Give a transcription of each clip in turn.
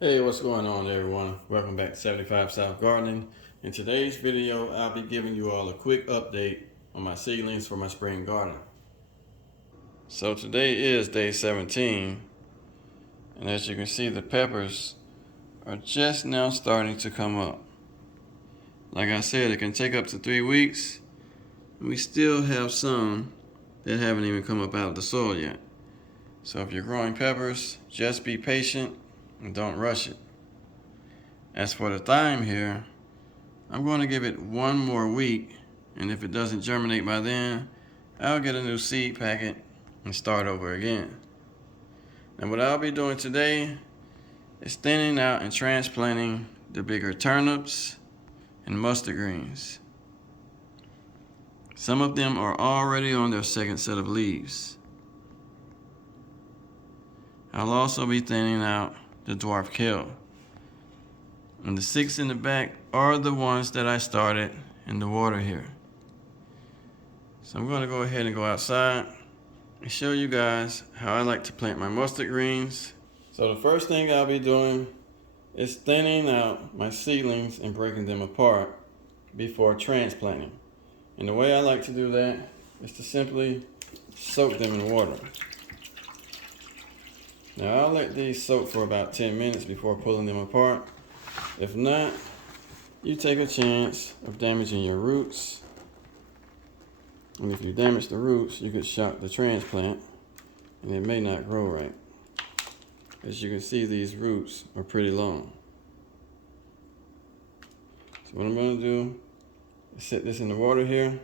Hey, what's going on everyone? Welcome back to 75 South Gardening. In today's video, I'll be giving you all a quick update on my seedlings for my spring garden. So today is day 17, and as you can see, the peppers are just now starting to come up. Like I said, it can take up to 3 weeks, and we still have some that haven't even come up out of the soil yet. So if you're growing peppers, just be patient and don't rush it. As for the thyme here, I'm going to give it one more week, and if it doesn't germinate by then, I'll get a new seed packet and start over again. Now what I'll be doing today is thinning out and transplanting the bigger turnips and mustard greens. Some of them are already on their second set of leaves. I'll also be thinning out the dwarf kale. And the 6 in the back are the ones that I started in the water here. So I'm going to go ahead and go outside and show you guys how I like to plant my mustard greens. So the first thing I'll be doing is thinning out my seedlings and breaking them apart before transplanting. And the way I like to do that is to simply soak them in water. Now I'll let these soak for about 10 minutes before pulling them apart. If not, you take a chance of damaging your roots. And if you damage the roots, you could shock the transplant and it may not grow right. As you can see, these roots are pretty long. So what I'm going to do is set this in the water here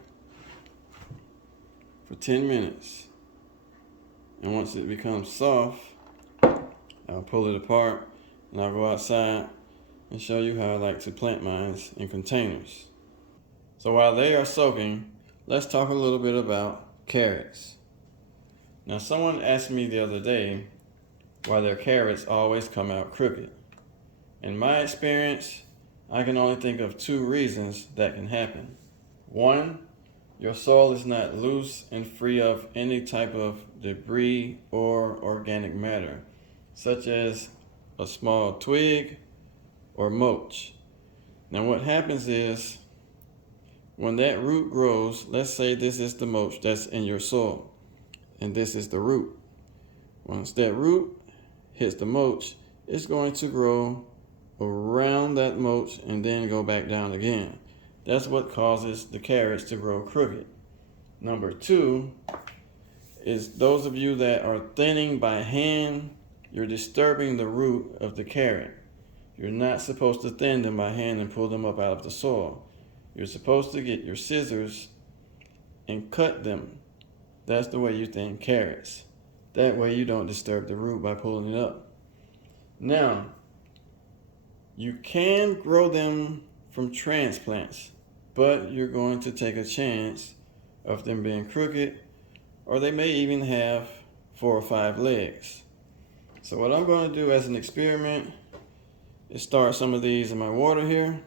for 10 minutes. And once it becomes soft, I'll pull it apart and I'll go outside and show you how I like to plant mine in containers. So while they are soaking, let's talk a little bit about carrots. Now someone asked me the other day why their carrots always come out crooked. In my experience, I can only think of 2 reasons that can happen. 1, your soil is not loose and free of any type of debris or organic matter, such as a small twig or mulch. Now what happens is, when that root grows, let's say this is the mulch that's in your soil, and this is the root. Once that root hits the mulch, it's going to grow around that mulch and then go back down again. That's what causes the carrots to grow crooked. Number 2 is those of you that are thinning by hand, you're disturbing the root of the carrot. You're not supposed to thin them by hand and pull them up out of the soil. You're supposed to get your scissors and cut them. That's the way you thin carrots. That way you don't disturb the root by pulling it up. Now, you can grow them from transplants, but you're going to take a chance of them being crooked, or they may even have 4 or 5 legs. So what I'm going to do as an experiment is start some of these in my water here,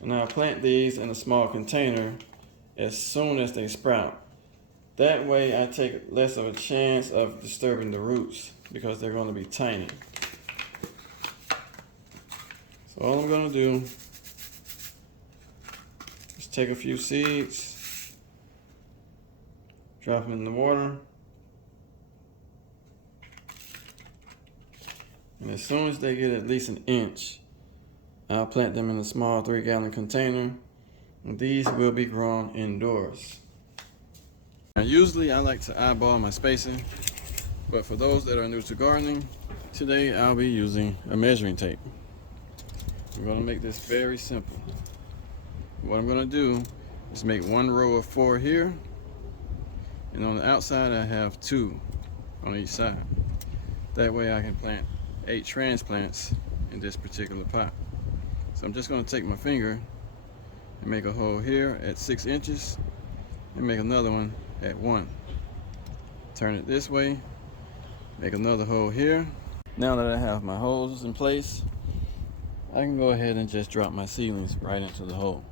and I'll plant these in a small container as soon as they sprout. That way I take less of a chance of disturbing the roots because they're going to be tiny. So all I'm going to do is take a few seeds, drop them in the water, and as soon as they get at least an inch, I'll plant them in a small 3-gallon container, and these will be grown indoors. Now usually I like to eyeball my spacing, but for those that are new to gardening, today I'll be using a measuring tape. I'm going to make this very simple. What I'm going to do is make 1 row of 4 here, and on the outside I have 2 on each side. That way I can plant 8 transplants in this particular pot. So I'm just going to take my finger and make a hole here at 6 inches and make another one at 1. Turn it this way, make another hole here. Now that I have my holes in place, I can go ahead and just drop my seedlings right into the hole.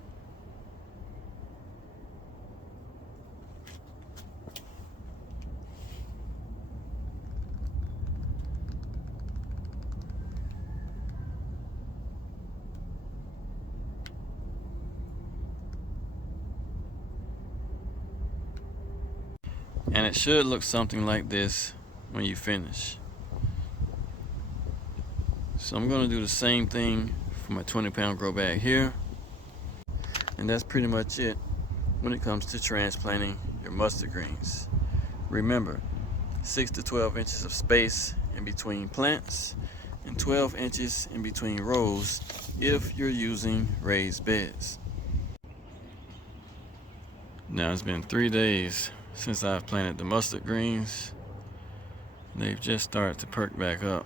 And it should look something like this when you finish. So I'm going to do the same thing for my 20-pound grow bag here. And that's pretty much it when it comes to transplanting your mustard greens. Remember, 6 to 12 inches of space in between plants and 12 inches in between rows if you're using raised beds. Now it's been 3 days since I've planted the mustard greens. They've just started to perk back up.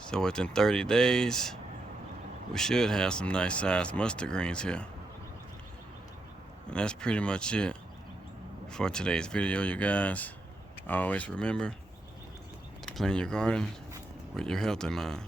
So within 30 days, we should have some nice sized mustard greens here. And that's pretty much it for today's video, you guys. Always remember to plan your garden with your health in mind.